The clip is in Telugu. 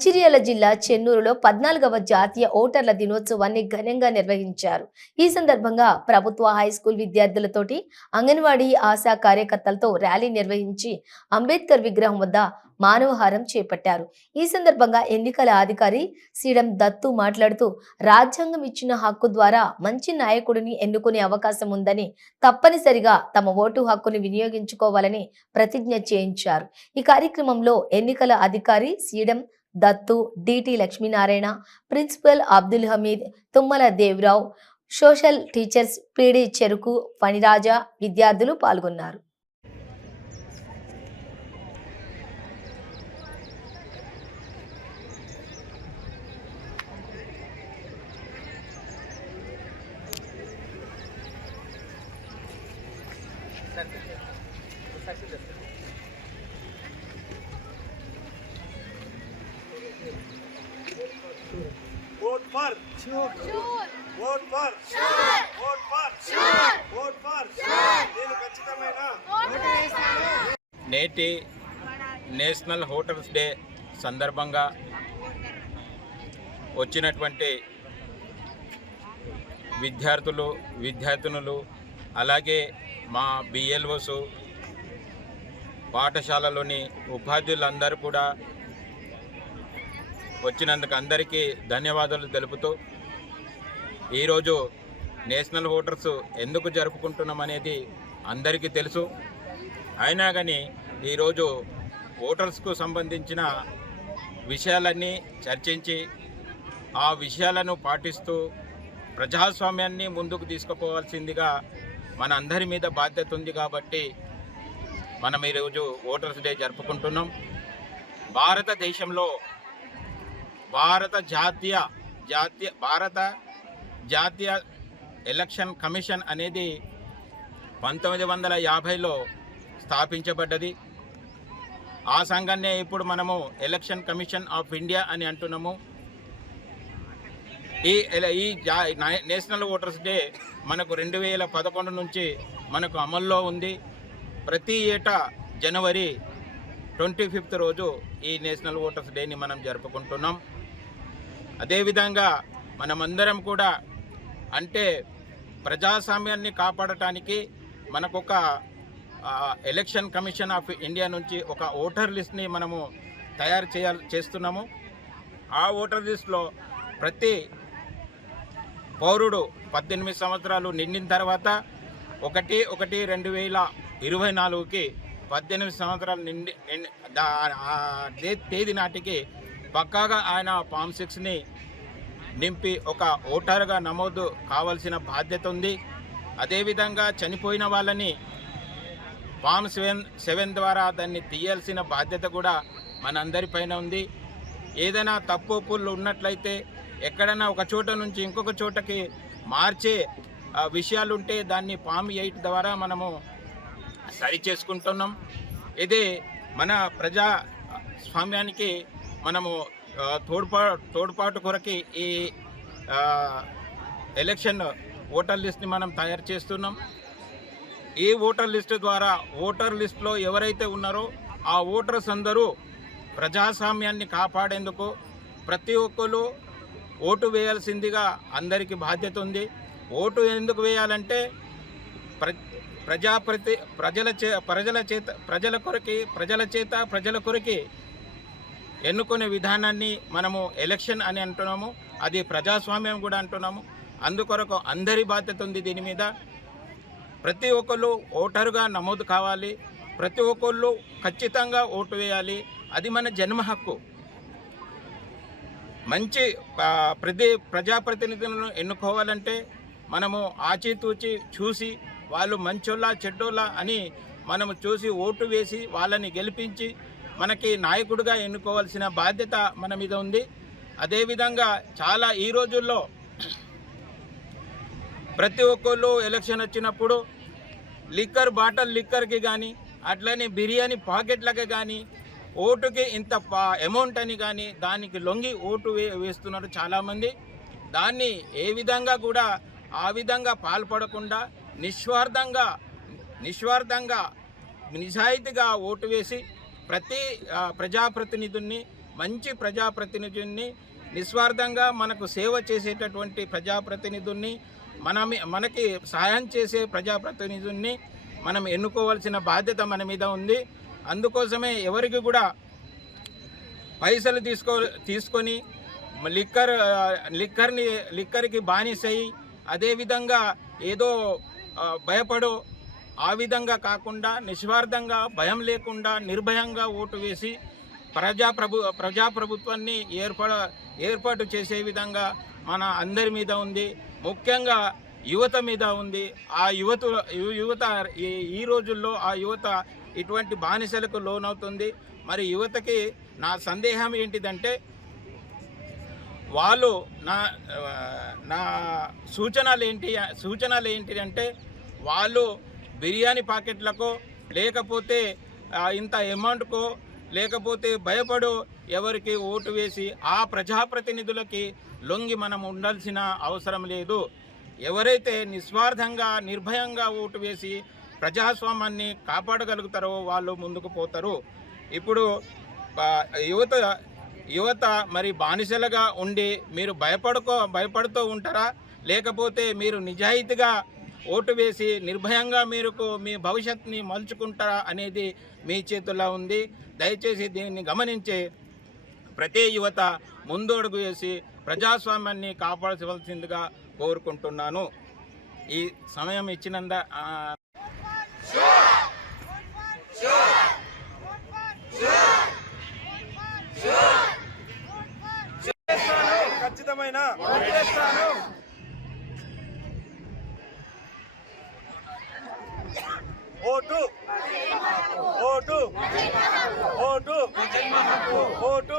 మంచిర్యాల జిల్లా చెన్నూరులో 14వ జాతీయ ఓటర్ల దినోత్సవాన్ని ఘనంగా నిర్వహించారు. ఈ సందర్భంగా ప్రభుత్వ హైస్కూల్ విద్యార్థులతోటి అంగన్వాడీ ఆశా కార్యకర్తలతో ర్యాలీ నిర్వహించి అంబేద్కర్ విగ్రహం వద్ద మానవహారం చేపట్టారు. ఈ సందర్భంగా ఎన్నికల అధికారి సీడం దత్తు మాట్లాడుతూ రాజ్యాంగం ఇచ్చిన హక్కు ద్వారా మంచి నాయకుడిని ఎన్నుకునే అవకాశం ఉందని, తప్పనిసరిగా తమ ఓటు హక్కుని వినియోగించుకోవాలని ప్రతిజ్ఞ చేయించారు. ఈ కార్యక్రమంలో ఎన్నికల అధికారి Seedam Dattu, DT Lakshminarayana, principal Abdul Hamid, Tummala Devarao, social teachers PD Cheruku Phaniraja, విద్యార్థులు పాల్గొన్నారు. Vote for sure. Vote for sure. Vote for sure. Vote for sure. నేను ఖచ్చితమైన నేటి నేషనల్ ఓటర్స్ డే సందర్భంగా వచ్చినటువంటి విద్యార్థినులు అలాగే మా బిఎల్ఓస్ పాఠశాలలోని ఉపాధ్యాయులందరూ కూడా వచ్చినందుకు అందరికీ ధన్యవాదాలు తెలుపుతూ, ఈరోజు నేషనల్ ఓటర్స్ ఎందుకు జరుపుకుంటున్నాం అనేది అందరికీ తెలుసు. అయినా కానీ ఈరోజు ఓటర్స్కు సంబంధించిన విషయాలన్నీ చర్చించి ఆ విషయాలను పాటిస్తూ ప్రజాస్వామ్యాన్ని ముందుకు తీసుకుపోవాల్సిందిగా మన అందరి మీద బాధ్యత ఉంది. కాబట్టి మనం ఈరోజు ఓటర్స్ డే జరుపుకుంటున్నాం. భారతదేశంలో భారత జాతీయ ఎలక్షన్ కమిషన్ అనేది 1950లో స్థాపించబడ్డది. ఆ సంఘాన్నే ఇప్పుడు మనము ఎలక్షన్ కమిషన్ ఆఫ్ ఇండియా అని అంటున్నాము. ఈ నేషనల్ ఓటర్స్ డే మనకు 2011 నుంచి మనకు అమల్లో ఉంది. ప్రతి ఏటా జనవరి 25th రోజు ఈ నేషనల్ ఓటర్స్ డేని మనం జరుపుకుంటున్నాం. అదేవిధంగా మనమందరం కూడా అంటే ప్రజాస్వామ్యాన్ని కాపాడటానికి మనకొక ఎలక్షన్ కమిషన్ ఆఫ్ ఇండియా నుంచి ఒక ఓటర్ లిస్ట్ని మనము తయారు చేస్తున్నాము. ఆ ఓటర్ లిస్ట్లో ప్రతి పౌరుడు 18 సంవత్సరాలు నిండిన తర్వాత 1/1/2024కి 18 సంవత్సరాలు నిండి తేదీ నాటికి పక్కాగా ఆయన ఫామ్ 6ని నింపి ఒక ఓటర్గా నమోదు కావాల్సిన బాధ్యత ఉంది. అదేవిధంగా చనిపోయిన వాళ్ళని ఫామ్ 7 ద్వారా దాన్ని తీయాల్సిన బాధ్యత కూడా మనందరిపైన ఉంది. ఏదైనా తప్పు ఒప్పులు ఉన్నట్లయితే ఎక్కడైనా ఒక చోట నుంచి ఇంకొక చోటకి మార్చే విషయాలుంటే దాన్ని ఫామ్ 8 ద్వారా మనము సరి చేసుకుంటున్నాం. ఇదే మన ప్రజాస్వామ్యానికి మనము తోడ్పాటు కొరకి ఈ ఎలక్షన్ ఓటర్ లిస్ట్ని మనం తయారు చేస్తున్నాం. ఈ ఓటర్ లిస్ట్ ద్వారా ఓటర్ లిస్ట్లో ఎవరైతే ఉన్నారో ఆ ఓటర్స్ అందరూ ప్రజాస్వామ్యాన్ని కాపాడేందుకు ప్రతి ఒక్కరు ఓటు వేయాల్సిందిగా అందరికీ బాధ్యత ఉంది. ఓటు ఎందుకు వేయాలంటే ప్రజల కొరకి ఎన్నుకునే విధానాన్ని మనము ఎలక్షన్ అని అంటున్నాము. అది ప్రజాస్వామ్యం కూడా అంటున్నాము. అందుకొరకు అందరి బాధ్యత ఉంది. దీని మీద ప్రతి ఒక్కళ్ళు ఓటరుగా నమోదు కావాలి. ప్రతి ఒక్కళ్ళు ఖచ్చితంగా ఓటు వేయాలి. అది మన జన్మ హక్కు. మంచి ప్రజాప్రతినిధులను ఎన్నుకోవాలంటే మనము ఆచితూచి చూసి వాళ్ళు మంచోళ్ళ చెడ్డోళ్ళ అని మనము చూసి ఓటు వేసి వాళ్ళని గెలిపించి మనకి నాయకుడిగా ఎన్నుకోవాల్సిన బాధ్యత మన మీద ఉంది. అదేవిధంగా చాలా ఈ రోజుల్లో ప్రతి ఒక్కళ్ళు ఎలక్షన్ వచ్చినప్పుడు లిక్కర్కి కానీ అట్లనే బిర్యానీ పాకెట్లకి కానీ ఓటుకి ఇంత అమౌంట్ అని కానీ దానికి లొంగి ఓటు వేస్తున్నారు చాలామంది. దాన్ని ఏ విధంగా కూడా ఆ విధంగా పాల్పడకుండా నిస్వార్థంగా నిజాయితీగా ఓటు వేసి ప్రతి ప్రజాప్రతినిధుల్ని మంచి ప్రజాప్రతినిధుల్ని, నిస్వార్థంగా మనకు సేవ చేసేటటువంటి ప్రజాప్రతినిధుల్ని, మనకి సహాయం చేసే ప్రజాప్రతినిధుల్ని మనం ఎన్నుకోవాల్సిన బాధ్యత మన మీద ఉంది. అందుకోసమే ఎవరికి కూడా పైసలు తీసుకొని లిక్కర్కి బానిసయి, అదేవిధంగా ఏదో భయపడో ఆ విధంగా కాకుండా నిస్వార్థంగా భయం లేకుండా నిర్భయంగా ఓటు వేసి ప్రజాప్రభుత్వాన్ని ఏర్పాటు చేసే విధంగా మన అందరి మీద ఉంది. ముఖ్యంగా యువత మీద ఉంది. ఆ యువత ఈ రోజుల్లో ఆ యువత ఇటువంటి బానిసలకు లోనవుతుంది. మరి యువతకి నా సందేహం ఏంటిదంటే, వాళ్ళు నా సూచనలు ఏంటిదంటే, వాళ్ళు బిర్యానీ ప్యాకెట్లకో లేకపోతే ఇంత అమౌంట్కో లేకపోతే భయపడో ఎవరికి ఓటు వేసి ఆ ప్రజాప్రతినిధులకి లొంగి మనం ఉండాల్సిన అవసరం లేదు. ఎవరైతే నిస్వార్థంగా నిర్భయంగా ఓటు వేసి ప్రజాస్వామ్యాన్ని కాపాడగలుగుతారో వాళ్ళు ముందుకు పోతారు. ఇప్పుడు యువత మరి బానిసలుగా ఉండి మీరు భయపడుతూ ఉంటారా, లేకపోతే మీరు నిజాయితీగా ఓటు వేసి నిర్భయంగా మీ భవిష్యత్తుని మలుచుకుంటారా అనేది మీ చేతుల్లో ఉంది. దయచేసి దీన్ని గమనించి ప్రతి యువత ముందడుగు వేసి ప్రజాస్వామ్యాన్ని కాపాడవలసిందిగా కోరుకుంటున్నాను. ఈ సమయం ఇచ్చినంద ఖచ్చితమైన ఓటు ఓటు ఓటు ఓటు